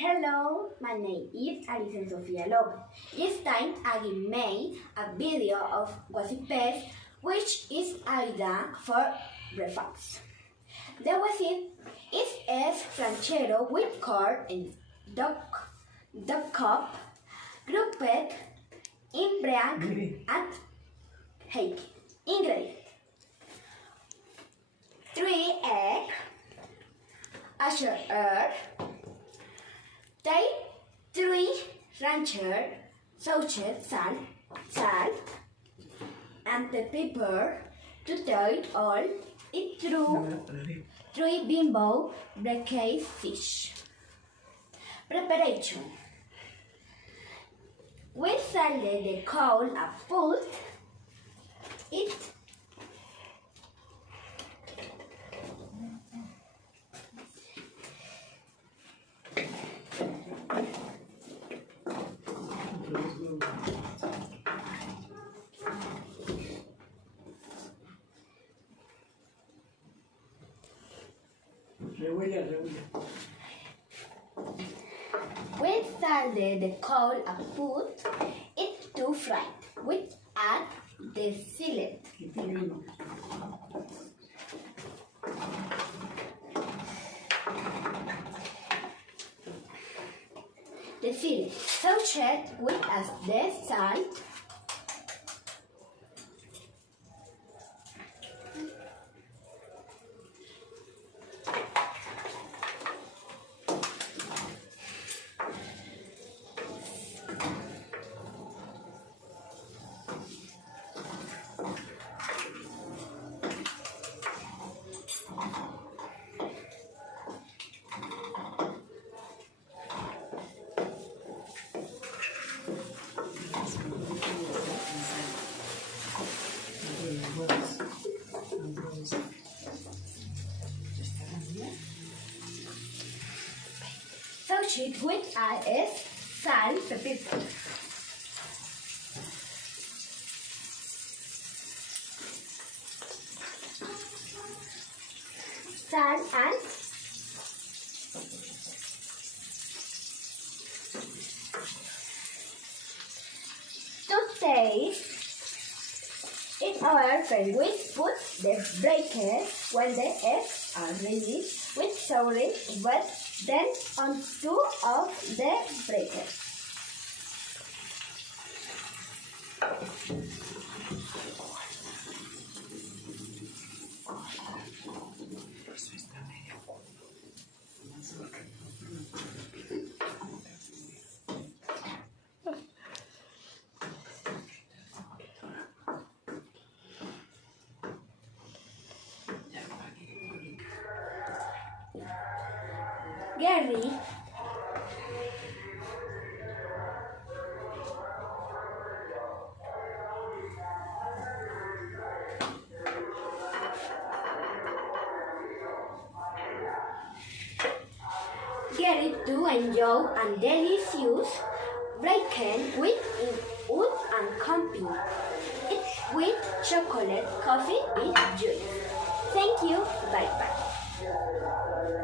Hello, my name is Alison Sofia Lopez. This time I made a video of recipes which is idea for breakfast. The recipe is ranchero with corn and dog cup, grouped in black and egg. Ingredients: 3 eggs, asher herb, 3 rancher, sauces, salt, and the pepper to taste all it through 3 bimbo braised fish. Preparation: we salted the cold and put it We salted the coal and put it to fry. We add the fillet. The fillet sauteed with the salt, sauteed with salt, pepper. Salt and to taste in our pan, we put the breakers when the eggs are ready with saury, but then on 2 of the breakers. Gary, to enjoy and delicious breakfast with wood and camping. It's with chocolate, coffee, and juice. Thank you. Bye bye.